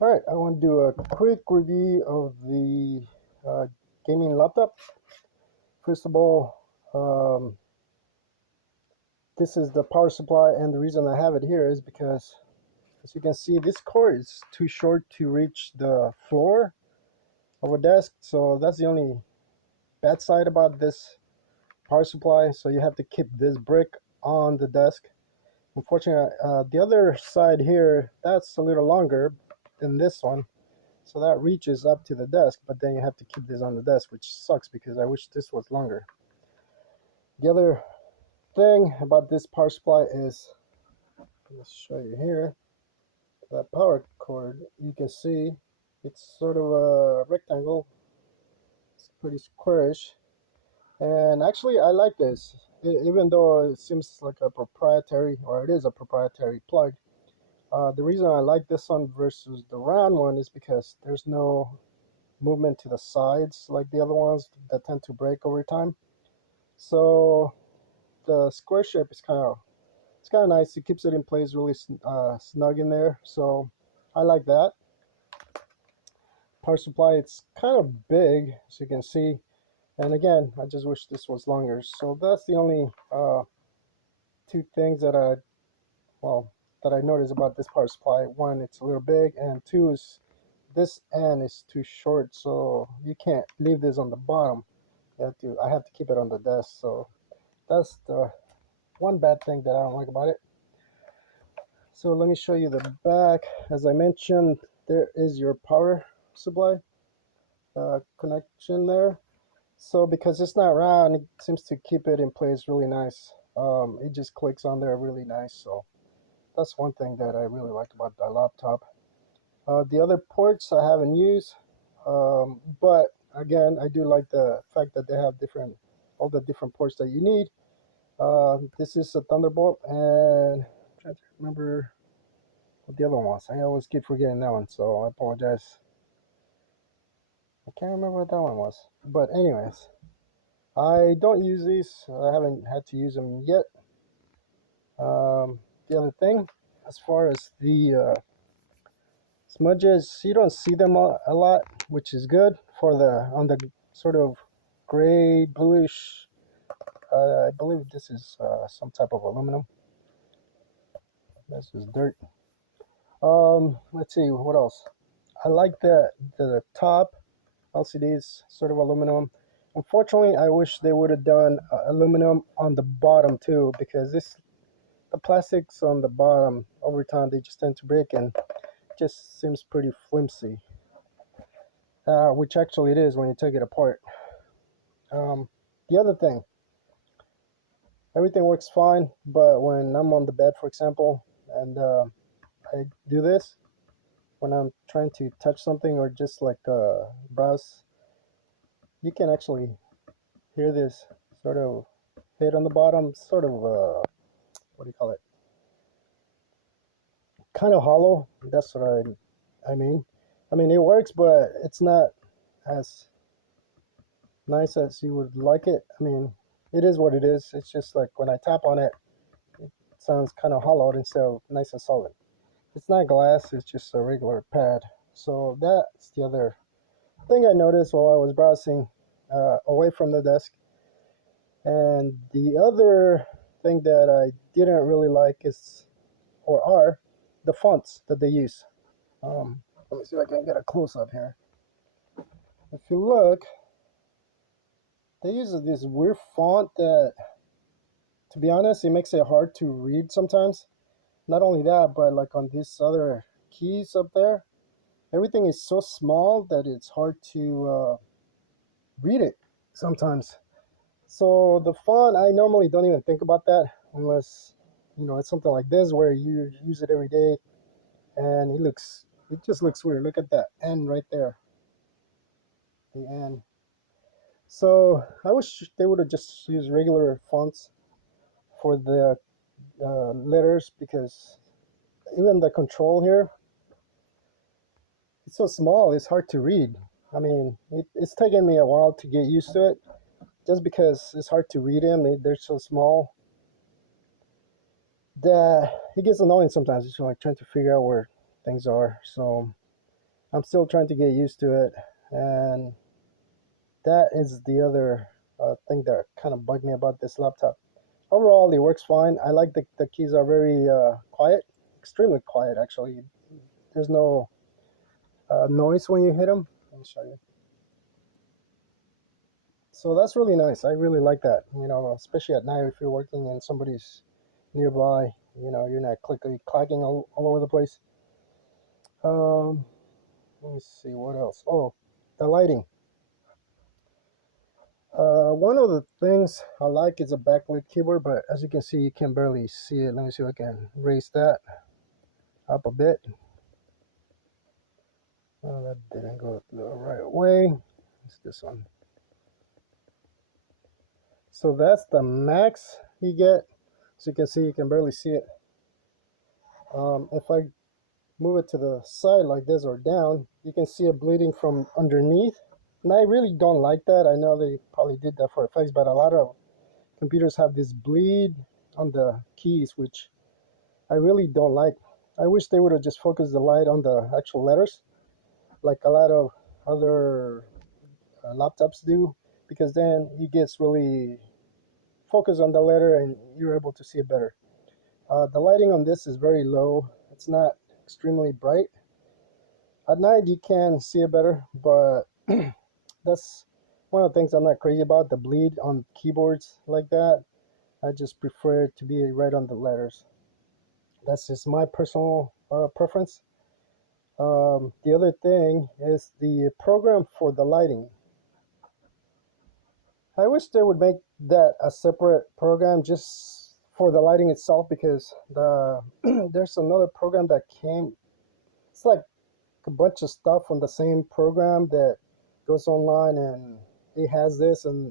Alright, I want to do a quick review of the gaming laptop. First of all, this is the power supply, and the reason I have it here is because, as you can see, this cord is too short to reach the floor of a desk, so that's the only bad side about this power supply. So you have to keep this brick on the desk. Unfortunately, the other side here, that's a little longer than this one. So that reaches up to the desk, but then you have to keep this on the desk, which sucks because I wish this was longer. The other thing about this power supply is, let's show you here, that power cord, you can see it's sort of a rectangle. It's pretty squarish. And actually, I like this. Even though it seems like a proprietary, or it is a proprietary plug, the reason I like this one versus the round one is because there's no movement to the sides like the other ones that tend to break over time. So the square shape is kind of nice. It keeps it in place really snug in there. So I like that. Power supply, it's kind of big, as you can see. And again, I just wish this was longer. So that's the only two things that I noticed about this power supply. One, it's a little big, and two is this end is too short, so you can't leave this on the bottom. I have to keep it on the desk. So that's the one bad thing that I don't like about it. So let me show you the back. As I mentioned, there is your power supply connection there. So because it's not round, it seems to keep it in place really nice. It just clicks on there really nice. So that's one thing that I really liked about the laptop. The other ports I haven't used, but again, I do like the fact that they have all the different ports that you need. This is a Thunderbolt, and I'm trying to remember what the other one was. I always keep forgetting that one, so I apologize. I can't remember what that one was. But anyways, I don't use these. I haven't had to use them yet. The other thing, as far as the smudges, you don't see them a lot, which is good for on the sort of gray bluish. I believe this is some type of aluminum. This is dirt. Let's see what else. I like the top LCD is sort of aluminum. Unfortunately, I wish they would have done aluminum on the bottom too, because the plastics on the bottom over time they just tend to break and just seems pretty flimsy. Which actually it is when you take it apart. The other thing, everything works fine, but when I'm on the bed, for example, and I do this, when I'm trying to touch something or just like browse, you can actually hear this sort of hit on the bottom, sort of what do you call it? Kind of hollow. That's what I mean. I mean, it works, but it's not as nice as you would like it. I mean, it is what it is. It's just like when I tap on it, it sounds kind of hollowed instead of nice and solid. It's not glass, it's just a regular pad. So that's the other thing I noticed while I was browsing away from the desk. And the other thing that I didn't really like are the fonts that they use. Let me see if I can get a close up here. If you look, they use this weird font that, to be honest, it makes it hard to read sometimes. Not only that, but like on these other keys up there, everything is so small that it's hard to read it sometimes. So the font, I normally don't even think about that unless it's something like this where you use it every day, and it just looks weird. Look at that N right there, the N. So I wish they would have just used regular fonts for the letters, because even the control here, it's so small, it's hard to read. I mean, it's taken me a while to get used to it, just because it's hard to read them. They're so small that it gets annoying sometimes. It's like trying to figure out where things are. So I'm still trying to get used to it, and that is the other thing that kind of bugged me about this laptop. Overall, it works fine. I like the keys are very quiet, extremely quiet actually. There's no noise when you hit them. Let me show you. So that's really nice. I really like that. You know, especially at night if you're working and somebody's nearby. You know, you're not clacking all over the place. Um, Let me see what else. Oh, the lighting. One of the things I like is a backlit keyboard, but as you can see, you can barely see it. Let me see if I can raise that up a bit. Oh, that didn't go the right way. It's this one. So that's the max you get. So you can see, you can barely see it. If I move it to the side like this or down, you can see it bleeding from underneath. And I really don't like that. I know they probably did that for effects, but a lot of computers have this bleed on the keys, which I really don't like. I wish they would have just focused the light on the actual letters, like a lot of other laptops do, because then it gets really focused on the letter and you're able to see it better. The lighting on this is very low. It's not extremely bright. At night you can see it better, but that's one of the things I'm not crazy about, the bleed on keyboards like that. I just prefer it to be right on the letters. That's just my personal preference. The other thing is the program for the lighting. I wish they would make that a separate program just for the lighting itself, because there's another program that came. It's like a bunch of stuff on the same program that goes online, and it has this, and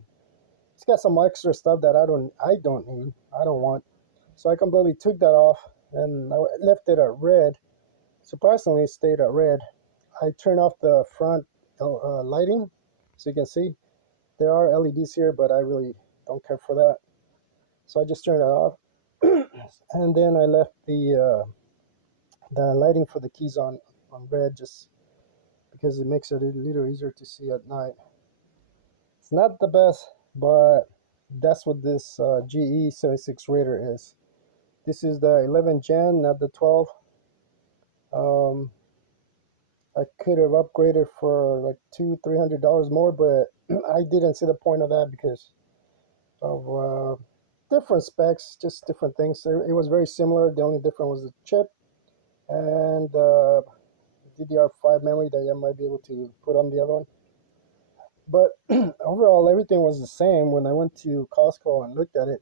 it's got some extra stuff that I don't need. I don't want. So I completely took that off and I left it at red. Surprisingly, it stayed at red. I turned off the front lighting, so you can see there are LEDs here, but I really don't care for that. So I just turned it off, and then I left the lighting for the keys on red, just because it makes it a little easier to see at night. It's not the best, but that's what this GE76 Raider is. This is the 11 gen, not the 12. Um, I could have upgraded for like $200-300 more, but I didn't see the point of that because of different specs, just different things. It was very similar. The only difference was the chip and DDR5 memory that I might be able to put on the other one. But overall, everything was the same. When I went to Costco and looked at it,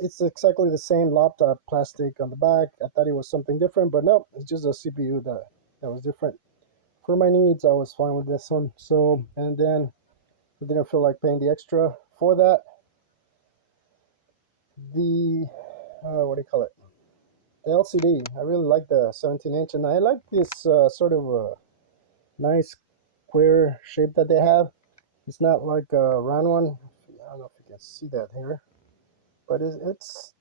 it's exactly the same laptop, plastic on the back. I thought it was something different, but no, it's just a CPU that was different. For my needs, I was fine with this one. So, and then I didn't feel like paying the extra for that. The what do you call it? The LCD. I really like the 17-inch, and I like this sort of nice square shape that they have. It's not like a round one. I don't know if you can see that here, but it's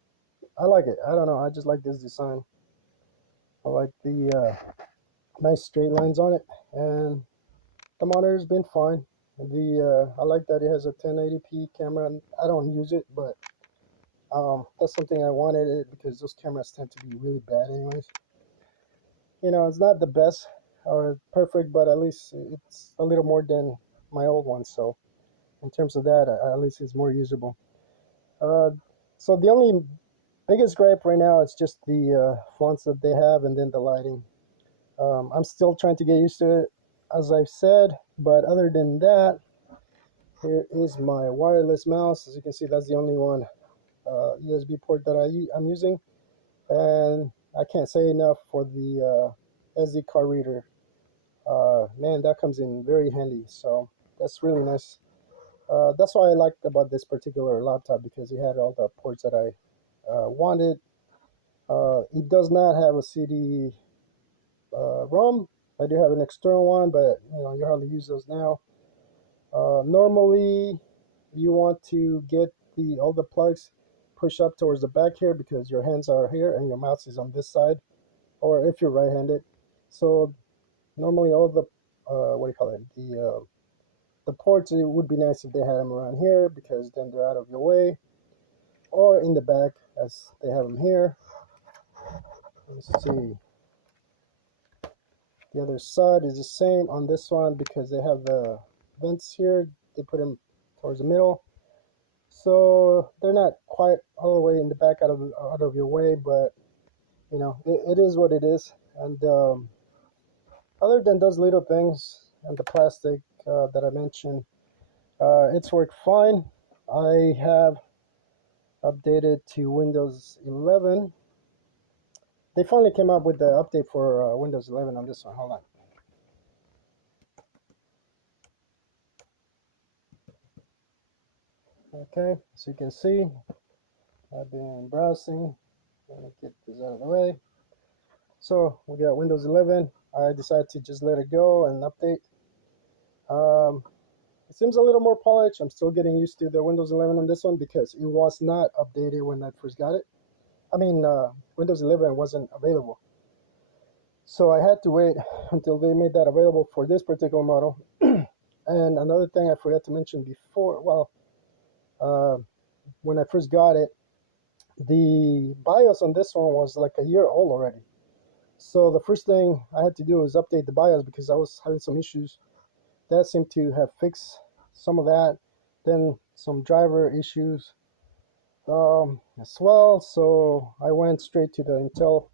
I like it. I don't know. I just like this design. I like the nice straight lines on it, and the monitor's been fine. The I like that it has a 1080p camera. I don't use it, but that's something I wanted it because those cameras tend to be really bad, anyways. You know, it's not the best or perfect, but at least it's a little more than my old one. So in terms of that, at least it's more usable. Uh, so the only biggest gripe right now is just the fonts that they have, and then the lighting. I'm still trying to get used to it, as I've said. But other than that, here is my wireless mouse. As you can see, that's the only one USB port that I'm using, and I can't say enough for the SD card reader. Man, that comes in very handy. So that's really nice. That's what I liked about this particular laptop, because it had all the ports that I wanted. It does not have a CD ROM. I do have an external one, but you hardly use those now. Normally, you want to get all the plugs push up towards the back here, because your hands are here and your mouse is on this side, or if you're right-handed. So Normally all the what do you call it, the ports, it would be nice if they had them around here because then they're out of your way, or in the back as they have them here. Let's see, the other side is the same on this one because they have the vents here. They put them towards the middle, so they're not quite all the way in the back out of your way, but you know, it is what it is. And other than those little things and the plastic that I mentioned, it's worked fine. I have updated to Windows 11. They finally came up with the update for Windows 11 on this one. Hold on. Okay, so you can see I've been browsing. Let me get this out of the way. So we got Windows 11. I decided to just let it go and update. It seems a little more polished. I'm still getting used to the Windows 11 on this one because it was not updated when I first got it. I mean, Windows 11 wasn't available. So I had to wait until they made that available for this particular model. And another thing I forgot to mention before, well, uh, when I first got it, the BIOS on this one was like a year old already. So the first thing I had to do was update the BIOS because I was having some issues. That seemed to have fixed some of that. Then some driver issues as well. So I went straight to the Intel,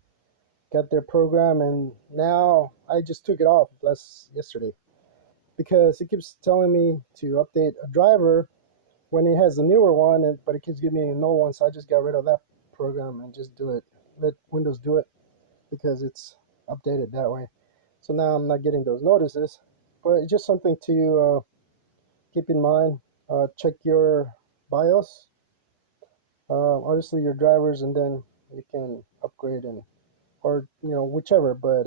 got their program, and now I just took it off yesterday because it keeps telling me to update a driver when it has a newer one, but it keeps giving me an old one. So I just got rid of that program and just do it. Let Windows do it because it's updated that way. So now I'm not getting those notices, but it's just something to keep in mind. Check your BIOS, obviously your drivers, and then you can upgrade and or whichever. But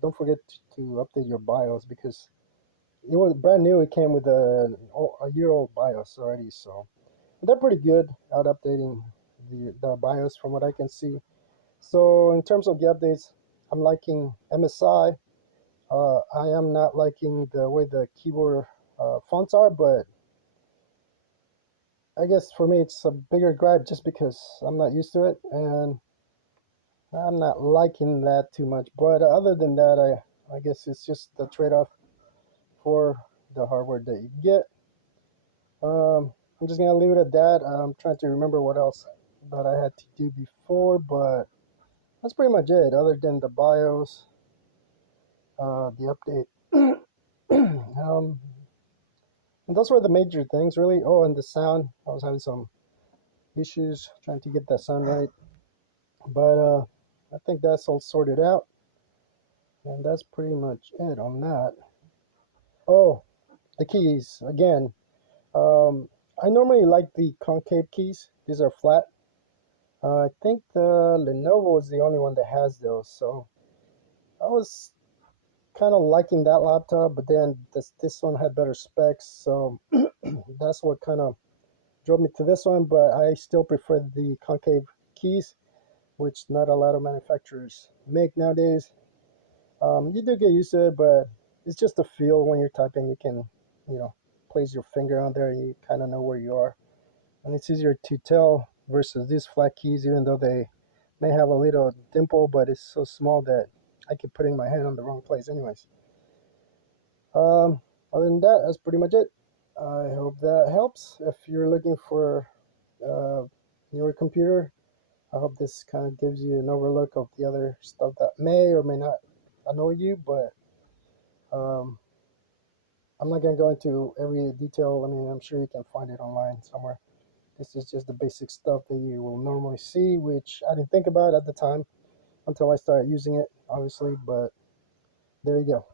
don't forget to update your BIOS because it was brand new. It came with a year-old BIOS already, so they're pretty good at updating the BIOS from what I can see. So in terms of the updates, I'm liking MSI. I am not liking the way the keyboard fonts are, but I guess for me it's a bigger gripe just because I'm not used to it and I'm not liking that too much. But other than that, I guess it's just the trade-off for the hardware that you get. I'm just gonna leave it at that. I'm trying to remember what else that I had to do before, but that's pretty much it. Other than the BIOS, the update, and those were the major things, really. Oh, and the sound. I was having some issues trying to get that sound right, but I think that's all sorted out, and that's pretty much it on that. Oh, the keys again. Um, I normally like the concave keys. These are flat. I think the Lenovo is the only one that has those. So I was kind of liking that laptop, but then this one had better specs. So that's what kind of drove me to this one. But I still prefer the concave keys, which not a lot of manufacturers make nowadays. You do get used to it, but it's just a feel when you're typing. You can, place your finger on there. You kind of know where you are, and it's easier to tell versus these flat keys, even though they may have a little dimple, but it's so small that I keep putting my hand on the wrong place anyways. Other than that, that's pretty much it. I hope that helps. If you're looking for a newer computer, I hope this kind of gives you an overlook of the other stuff that may or may not annoy you, but um, I'm not going to go into every detail. I mean, I'm sure you can find it online somewhere. This is just the basic stuff that you will normally see, which I didn't think about at the time until I started using it, obviously, but there you go.